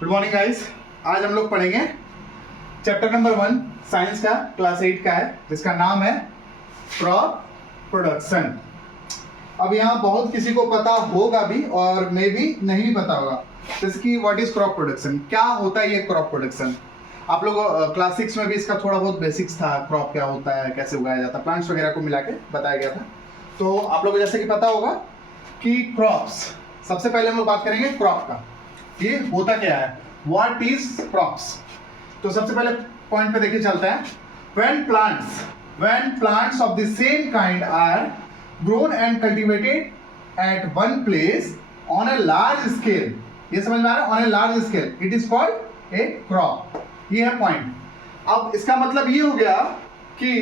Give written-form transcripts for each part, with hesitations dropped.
Good morning guys. आज हम लोग पढ़ेंगे चैप्टर नंबर 1 साइंस का, क्लास 8 का है, जिसका नाम है क्रॉप प्रोडक्शन। अब यहाँ बहुत किसी को पता होगा भी और मे भी नहीं भी पता होगा, जैसे कि व्हाट इज क्रॉप प्रोडक्शन, क्या होता है ये क्रॉप प्रोडक्शन। आप लोग क्लास 6 में भी इसका थोड़ा बहुत बेसिक्स था, क्रॉप क्या होता है, कैसे उगाया जाता है, प्लांट्स वगैरह को मिला के बताया गया था। तो आप लोग को जैसे कि पता होगा कि क्रॉप्स, सबसे पहले हम लोग बात करेंगे क्रॉप का, ये होता क्या है, व्हाट इज क्रॉप्स। तो सबसे पहले पॉइंट पे देखिए चलते हैं। when plants of the same kind are grown and cultivated at one place on a large scale, ये समझ में आ रहा है, on a large scale it is called a crop। ये है पॉइंट। अब इसका मतलब ये हो गया कि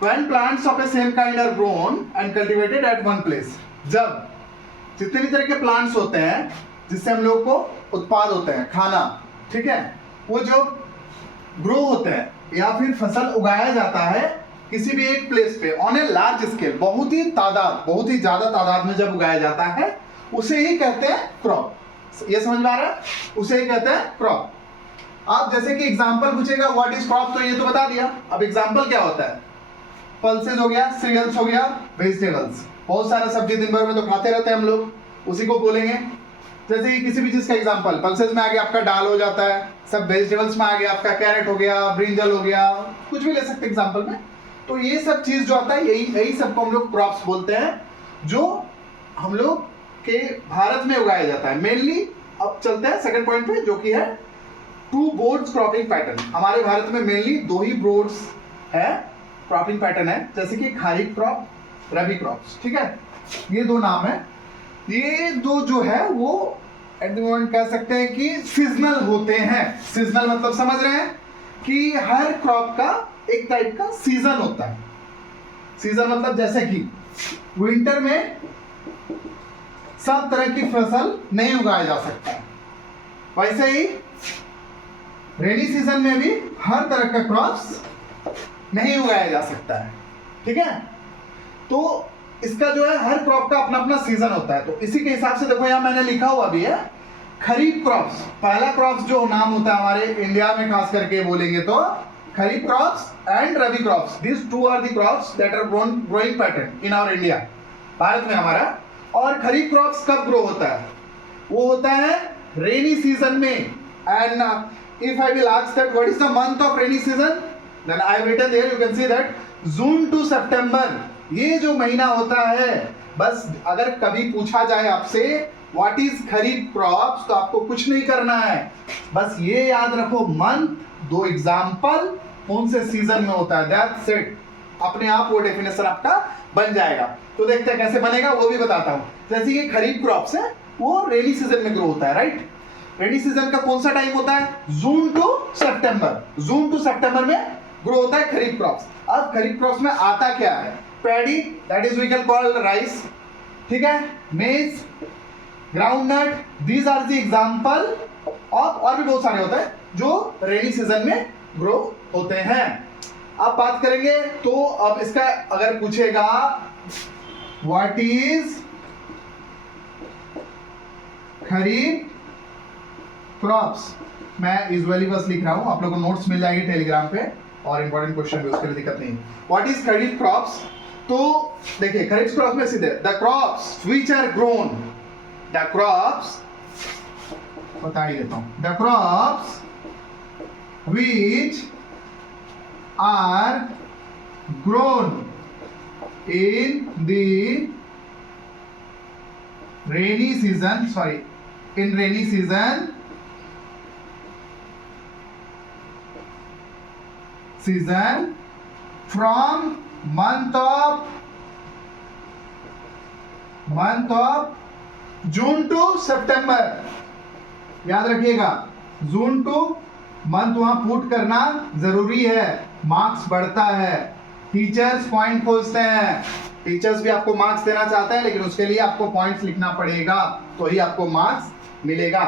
when plants of a same kind are grown and cultivated at one place, जब जितने भी तरह के प्लांट्स होते हैं जिससे हम लोग को उत्पाद होते हैं, खाना, ठीक है, वो जो ग्रो होते हैं या फिर फसल उगाया जाता है किसी भी एक प्लेस पे ऑन ए लार्ज स्केल, बहुत ही ज्यादा तादाद में जब उगाया जाता है, उसे ही कहते हैं क्रॉप। ये समझ में आ रहा है, उसे ही कहते हैं क्रॉप। आप जैसे कि एग्जांपल पूछेगा व्हाट इज क्रॉप, तो ये तो बता दिया। अब एग्जांपल क्या होता है, पल्सेस हो गया, सीरियल्स हो गया, वेजिटेबल्स, बहुत सारा सब्जी दिन भर में तो खाते रहते हैं हम लोग, उसी को बोलेंगे। जैसे कि किसी भी चीज का एग्जांपल, पल्सेस में आगे आपका दाल हो जाता है, सब वेजिटेबल्स में आगे आपका कैरेट हो गया, ब्रिंजल हो गया, कुछ भी ले सकते हैं एग्जांपल में। तो ये सब चीज जो आता है, यही सबको हम लोग क्रॉप्स बोलते हैं, जो हम लोग के भारत में उगाया जाता है मेनली। अब चलते हैं सेकंड पॉइंट पे, जो कि है टू बोर्ड्स क्रॉपिंग पैटर्न। हमारे भारत में मेनली दो ही बोर्ड्स है, क्रॉपिंग पैटर्न है, जैसे कि खरीफ क्रॉप, रबी क्रॉप्स, ठीक है, ये दो नाम है। ये दो जो है वो एट द मोमेंट कह सकते हैं कि सीजनल होते हैं। सीजनल मतलब समझ रहे हैं कि हर क्रॉप का एक टाइप का सीजन होता है। सीजन मतलब जैसे कि विंटर में सब तरह की फसल नहीं उगाया जा सकता है, वैसे ही रेनी सीजन में भी हर तरह का क्रॉप्स नहीं उगाया जा सकता है, ठीक है। तो इसका जो है हर क्रॉप का अपना अपना सीजन होता है। तो इसी के हिसाब से देखो यहाँ मैंने लिखा हुआ भी है खरीफ क्रॉप्स। पहला क्रॉप्स जो नाम होता है हमारे इंडिया में खास करके बोलेंगे तो kharif crops and rabi crops, this two are the crops that are growing pattern in our India, Bharat में हमारा। और खरीफ क्रॉप्स कब ग्रो होता है, वो होता है रेनी सीजन में। And if I will ask that what is the month of rainy season, then I have written there, you can see that June to सितंबर, ये जो महीना होता है। बस अगर कभी पूछा जाए आपसे व्हाट इज खरीफ क्रॉप्स, तो आपको कुछ नहीं करना है, बस ये याद रखो मंथ, दो एग्जांपल, कौन से सीजन में होता है, दैट्स इट। अपने आप वो डेफिनेशन आपका बन जाएगा। तो देखते हैं कैसे बनेगा, वो भी बताता हूं। जैसे ये खरीफ क्रॉप्स है, वो रेनी सीजन में ग्रो होता है, राइट। रेनी सीजन का कौन सा टाइम होता है, जून टू सितंबर में ग्रो होता है खरीफ क्रॉप्स। अब खरीफ क्रॉप्स में आता क्या है, paddy, that is we can call rice, ठीक है, maize, groundnut, these are the example of, और भी बहुत सारे होते हैं जो रेनी सीजन में ग्रो होते हैं। अब बात करेंगे तो अब इसका अगर पूछेगा व्हाट इज खरीफ क्रॉप्स, मैं यूजुअली बस लिख रहा हूं, आप लोगों को नोट्स मिल जाएगी टेलीग्राम पे और इंपॉर्टेंट क्वेश्चन भी, उसके लिए दिक्कत नहीं। व्हाट इज खरीफ क्रॉप्स, तो देखिए खरीफ क्रॉप्स में सीधे the crops which are grown, the crops बता ही देता हूं, the crops which are grown in the rainy season, sorry, in rainy season from month of June to September, याद रखिएगा जून टू मंथ वहां पुट करना जरूरी है, मार्क्स बढ़ता है। टीचर्स पॉइंट खोजते हैं, टीचर्स भी आपको मार्क्स देना चाहते हैं, लेकिन उसके लिए आपको पॉइंट्स लिखना पड़ेगा, तो ही आपको मार्क्स मिलेगा।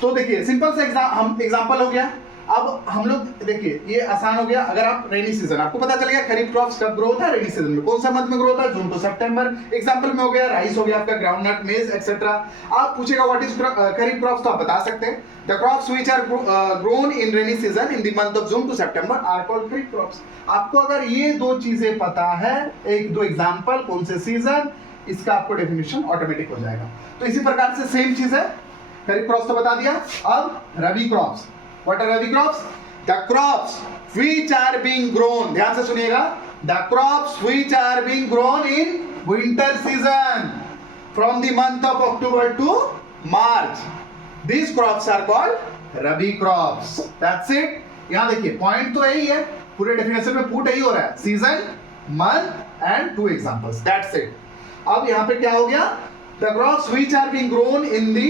तो देखिए सिंपल से एग्जांपल हो गया, अब हम लोग देखिए ये आसान हो गया। अगर आप रेनी सीजन, आपको पता चल गया खरीफ क्रॉप्स कब ग्रो होता है, रेनी सीजन में। कौन सा मंथ में ग्रो होता है, जून टू सितंबर। एग्जांपल में हो गया राइस हो गया आपका, ग्राउंडनट, मेज एक्सेट्रा। आप पूछेगा व्हाट इज खरीफ क्रॉप्स, तो आप बता सकते हैं the crops which are grown in rainy season in the month of June to September are called kharif crops. आपको अगर ये दो चीजें पता है, एक दो एग्जांपल, कौन से सीजन, इसका आपको डेफिनेशन ऑटोमेटिक हो जाएगा। तो इसी प्रकार से सेम चीज है, खरीफ क्रॉप्स तो बता दिया। अब rabi crops, what are rabi crops, the crops which are being grown, ध्यान से सुनिएगा, the crops which are being grown in winter season from the month of October to March, these crops are called rabi crops. That's it. यहां देखिए point तो यही है, पूरे definition में पुट यही हो रहा है, season, month and two examples, that's it. अब यहां पे क्या हो गया, the crops which are being grown in the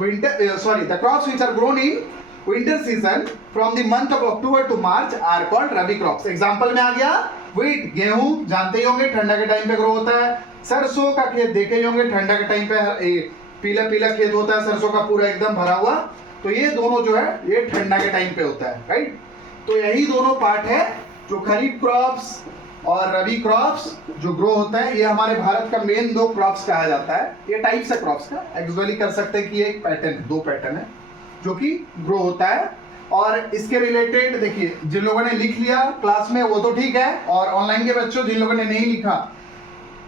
winter, sorry, the crops which are grown in winter season from the month of October to March are called rabi crops. Example में आ गया wheat, गेहूं, जानते ही होंगे ठंडा के टाइम पे grow होता है। सरसों का खेत देखे ही होंगे, ठंडा के टाइम पे पीला पीला खेत होता है सरसों का, पूरा एकदम भरा हुआ। तो ये दोनों जो है ये ठंडा के टाइम पे होता है, राइट। तो यही दोनों पार्ट है जो खरीफ क्रॉप्स और रबी क्रॉप्स जो ग्रो होता है। ये हमारे भारत का मेन दो क्रॉप्स कहा जाता है। ये टाइप्स है क्रॉप्स का, एक्चुअली कर सकते हैं कि ये एक पैटर्न, दो पैटर्न है जो कि ग्रो होता है। और इसके रिलेटेड देखिए, जिन लोगों ने लिख लिया क्लास में वो तो ठीक है, और ऑनलाइन के बच्चों जिन लोगों ने नहीं लिखा,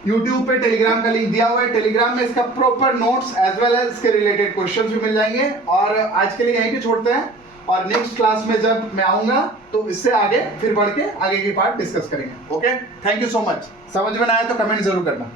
YouTube पे टेलीग्राम का लिंक दिया हुआ है, टेलीग्राम में इसका proper notes as well as इसके रिलेटेड क्वेश्चंस भी मिल जाएंगे। और आज के लिए यहीं पे छोड़ते हैं, और नेक्स्ट क्लास में जब मैं आऊंगा तो इससे आगे फिर बढ़ के आगे की पार्ट डिस्कस करेंगे। Okay, thank you so much. समझ में ना आया तो कमेंट जरूर करना।